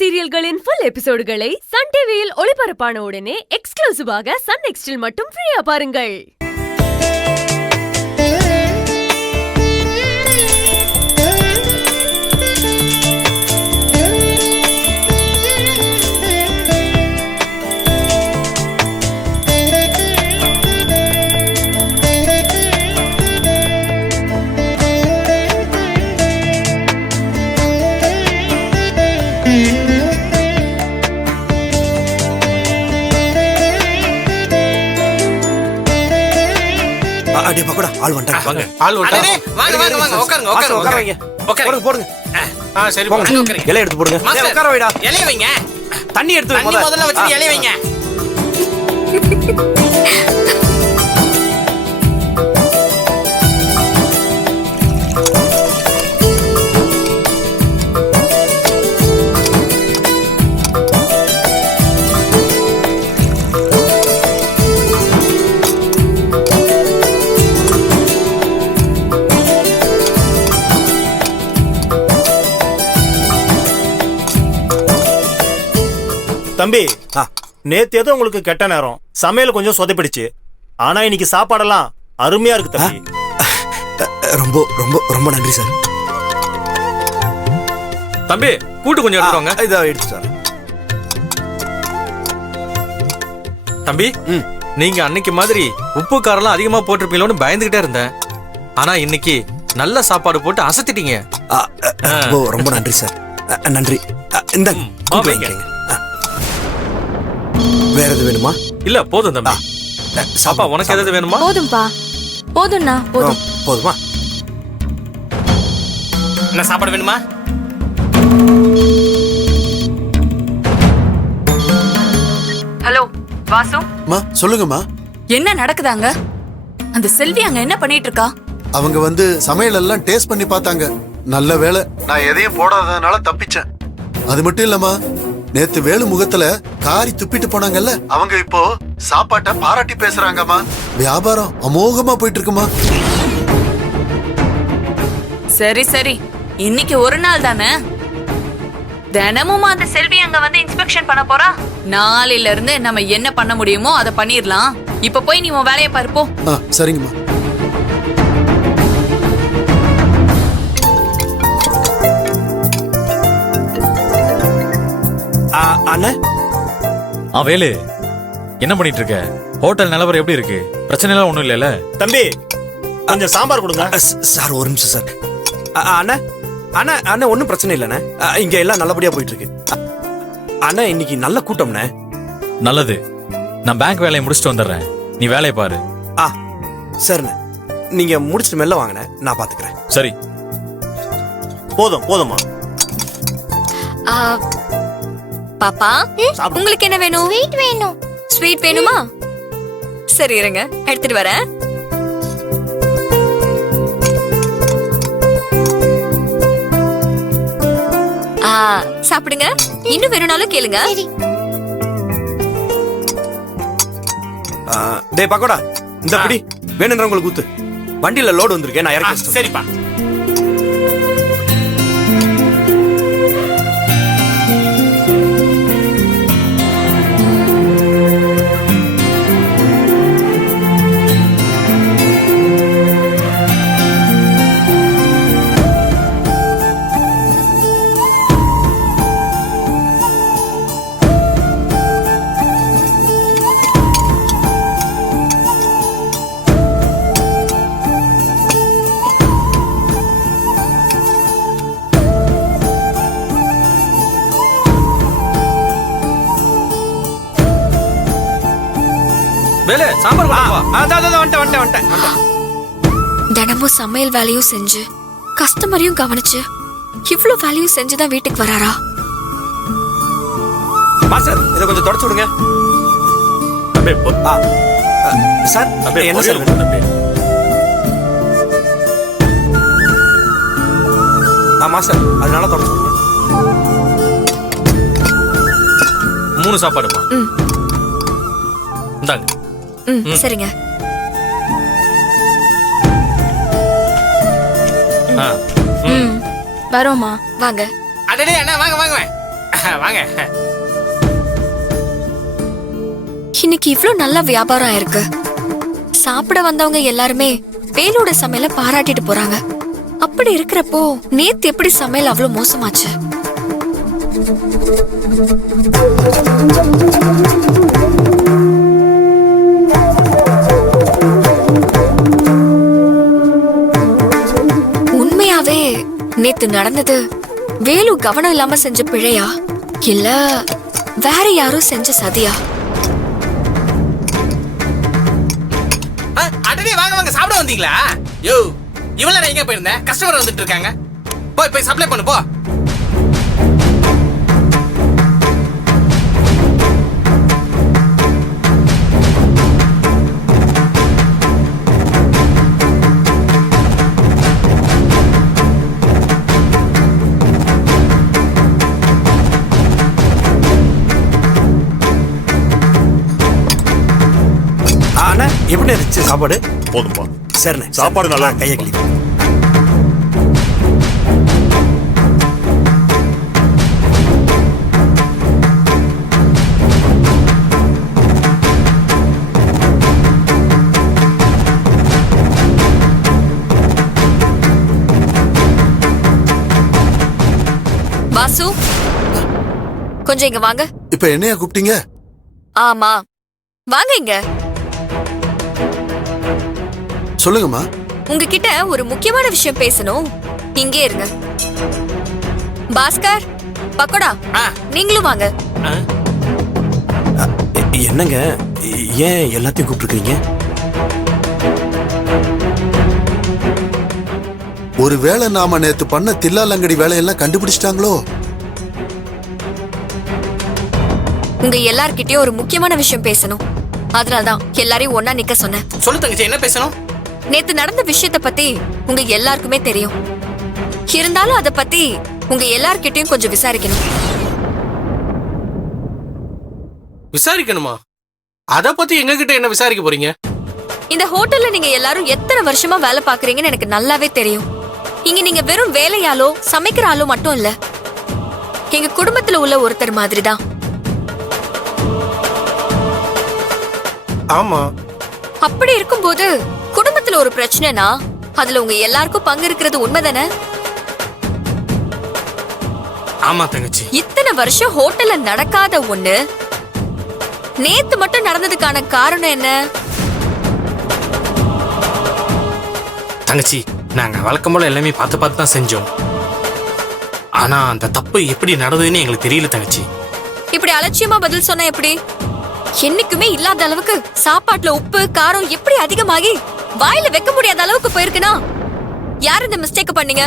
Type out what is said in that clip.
சீரியல்களின் full எபிசோடுகளை Sun டிவியில் ஒளிபரப்பான உடனே எக்ஸ்க்ளூசிவாக சன் நெக்ஸ்டில் மட்டும் ஃப்ரீயா பாருங்கள். அடே பக்கோடா ஆள் வந்துட்டாங்க. வாங்க ஆள் வந்துட்டாங்க. வாங்க வாங்க வாங்க உட்காருங்க உட்காருங்க உட்காருங்க. உட்காருங்க போடுங்க. சரி போங்க உட்காருங்க. இலை எடுத்து போடுங்க. உட்கார வைடா. இலை வைங்க. தண்ணி எடுத்து வை முதல்ல வச்சு இலை வைங்க. தம்பி, நேத்து ஏதோ உங்களுக்கு கெட்ட நேரம், சமையல் கொஞ்சம் சொதப்பிடுச்சு. ஆனா இன்னைக்கு சாப்பாடெல்லாம் அருமையா இருக்கு தம்பி. ரொம்ப ரொம்ப ரொம்ப நன்றி சார். தம்பி கூட்டு கொஞ்சம் எடுத்துவாங்க. இதோ எடுத்து சார். தம்பி நீங்க அன்னைக்கு மாதிரி உப்பு காரெல்லாம் அதிகமா போட்டிருப்பீங்களோன்னு பயந்துகிட்டே இருந்தேன். ஆனா இன்னைக்கு நல்ல சாப்பாடு போட்டு அசத்திட்டீங்க. ரொம்ப நன்றி சார். நன்றி. இந்த வேற எது வேணுமா? இல்ல போதும் தம்பி. சாப்பா உனக்கு எதாவது வேணுமா? போதும்பா, போதும்ண்ணா, போதும். போதுமா? என்ன சாப்பாடு வேணுமா? ஹலோ வாசு, சொல்லுங்கம்மா. என்ன நடக்குதாங்க? அந்த செல்வி அங்க என்ன பண்ணிட்டு இருக்கா? அவங்க வந்து சமையல் எல்லாம் டேஸ்ட் பண்ணி பார்த்தாங்க. நல்ல வேளை நான் எதையும் போடாததுனால தப்பிச்சேன். அது மட்டும் இல்லம்மா, நேத்து வேலு முகத்துல காரி துப்பிட்டு போனாங்கல்ல, அவங்க இப்போ சாப்பாட்டை பாராட்டி பேசுறாங்கம்மா. வியாபாரம் அமோகமா போயிட்டு இருக்குமா. சரி சரி, இன்னைக்கு ஒரு நாள் தானே, தினமும் அந்த செல்வி அங்க வந்து இன்ஸ்பெக்ஷன் பண்ண போறா. நாளையில இருந்து நம்ம என்ன பண்ண முடியுமோ அதை பண்ணிரலாம். இப்ப போய் நீ உன் வேலையை பாரு போ. சரிங்கம்மா. வேலு, என்ன பண்ணிட்டு இருக்க? ஹோட்டல் நிலவரம் எப்படி இருக்கு? பிரச்சனை எல்லாம் ஒண்ணும் இல்லைல்ல? தம்பி கொஞ்சம் சாம்பார் கொடுங்க. சார் ஒரு நிமிஷம் சார். அண்ணா அண்ணா அண்ணா ஒன்றும் பிரச்சனை இல்லைண்ணே. இங்க எல்லாம் நல்லபடியா போயிட்டு இருக்கு. அண்ணா இன்னைக்கு நல்ல கூட்டம்ண்ணே. நல்லது. நான் பேங்க் வேலையை முடிச்சுட்டு வந்துடுறேன், நீ வேலையை பாரு. சரிண்ணே, நீங்க முடிச்சுட்டு மெல்ல வாங்கினே, நான் பாத்துக்கிறேன். சரி போதும் போதுமா? பாப்பா, உங்களுக்கு என்ன வேணும்? ஸ்வீட் வேணும். ஸ்வீட் வேணுமா? சரி இருங்க, எடுத்துட்டு வரேன். சாப்பிடுங்க. இன்னும் வேணும்னாலும் கேளுங்க. டேய் பக்கோடா, இந்த பிடி வேணுன்றவங்களுக்கு ஊத்து. வண்டியில லோடு வந்திருக்கேன், நான் இறக்கி. சரிப்பா. வேலை சாம்பார் வந்துட்டேன். தினமும் சமையல் வேலையும் செஞ்சு கஸ்டமரையும் கவனிச்சு இவ்ளோ வேலையும் செஞ்சுதான் வீட்டுக்கு வராரா? சார் இதை கொஞ்சம் தொடச்சு விடுங்க. சார் என்ன சார் வேணும்? ஆமா சார், அதனால தொடச்சு விடுங்க. 3 சாப்பாடுமா? இந்தாங்க. சரிங்க. வரோமா? வாங்க. அடடே அண்ணா வாங்க வாங்க. வாங்க. இன்னைக்கு இவ்ளோ நல்ல வியாபாரம் ஆயிருக்கு. சாப்பிட வந்தவங்க எல்லாருமே வேலோட சமையல பாராட்டிட்டு போறாங்க. அப்படி இருக்கிறப்போ நேத்து எப்படி சமையல் அவ்வளவு மோசமாச்சு? உண்மையாவே நேத்து நடந்தது வேலு கவனம் இல்லாம செஞ்ச பிழையா இல்ல வேற யாரும் செஞ்ச சதியா? அடடே வாங்க வாங்க, சாப்பிட வந்தீங்களா? யோ இவ்வளவு நேரம் எங்க போயிருந்தேன்? கஸ்டமர் வந்துட்டு இருக்காங்க. போய் சப்ளை பண்ணு போ. அண்ணா எப்படி இருந்துச்சு சாப்பாடு? போதும்பா. சரிண்ணே. சாப்பாடு நல்லா இருக்கு. கையை கிளி. வாசு கொஞ்சம் இங்க வாங்க. இப்ப என்னையா கூப்பிட்டீங்க? ஆமா வாங்க இங்க. சொல்லுங்கம்மா. உங்ககிட்ட ஒரு முக்கியமான விஷயம் பேசணும். இங்கே இருங்க. பாஸ்கர், பக்கோடா, நீங்களும் வாங்க. என்னங்க ஏன் எல்லாத்தையும் கூப்பிட்டுருக்கீங்க? ஒருவேளை நாம நேத்து பண்ண தில்லாலங்கடி வேலையெல்லாம் கண்டுபிடிச்சிட்டாங்களோ? உங்க எல்லார்கிட்டயும் ஒரு முக்கியமான விஷயம் பேசணும். அதனாலதான் எல்லாரையும் ஒன்னா நிக்க சொன்னேன். சொல்லு தங்கச்சி, என்ன பேசணும்? நேத்து நடந்த விஷயத்த பத்தி உங்க எல்லாருக்குமே தெரியும். இருந்தாலும் அத பத்தி உங்க எல்லார்கிட்டயும் கொஞ்சம் விசாரிக்கணும். விசாரிக்கணுமா? அத பத்தி எங்க கிட்ட என்ன விசாரிக்க போறீங்க? இந்த ஹோட்டல்ல நீங்க எல்லாரும் எத்தனை வருஷமா வேலை பாக்குறீங்கன்னு எனக்கு நல்லாவே தெரியும். இங்க நீங்க வெறும் வேலையாலோ சமைக்கிற ஆளோ மட்டும் இல்ல, எங்க குடும்பத்துல உள்ள ஒருத்தர் மாதிரிதான். ஆமா. அப்படி இருக்கும்போது குடும்பத்துல ஒரு பிரச்சனைனா அதுல உங்க எல்லாருக்கும் பங்கு இருக்கிறது உண்மைதானே? ஆமா தங்கச்சி. இத்தனை வருஷம் ஹோட்டல்ல நடக்காத ஒண்ணு நேத்து மட்டும் நடந்ததுக்கான காரணம் என்ன? தங்கச்சி, நாங்க வழக்கம் போல எல்லாமே பார்த்து தான் செஞ்சோம். ஆனா அந்த தப்பு எப்படி நடந்ததுன்னு எங்களுக்கு தெரியல தங்கச்சி. இப்படி அலட்சியமா பதில் சொன்னா எப்படி? என்னைக்குமே இல்லாத அளவுக்கு சாப்பாட்டுல உப்பு காரம் எப்படி அதிகமாகி வாயில வைக்க முடியாத அளவுக்கு போயிருக்குன்னா யார் இந்த மிஸ்டேக் பண்ணீங்க?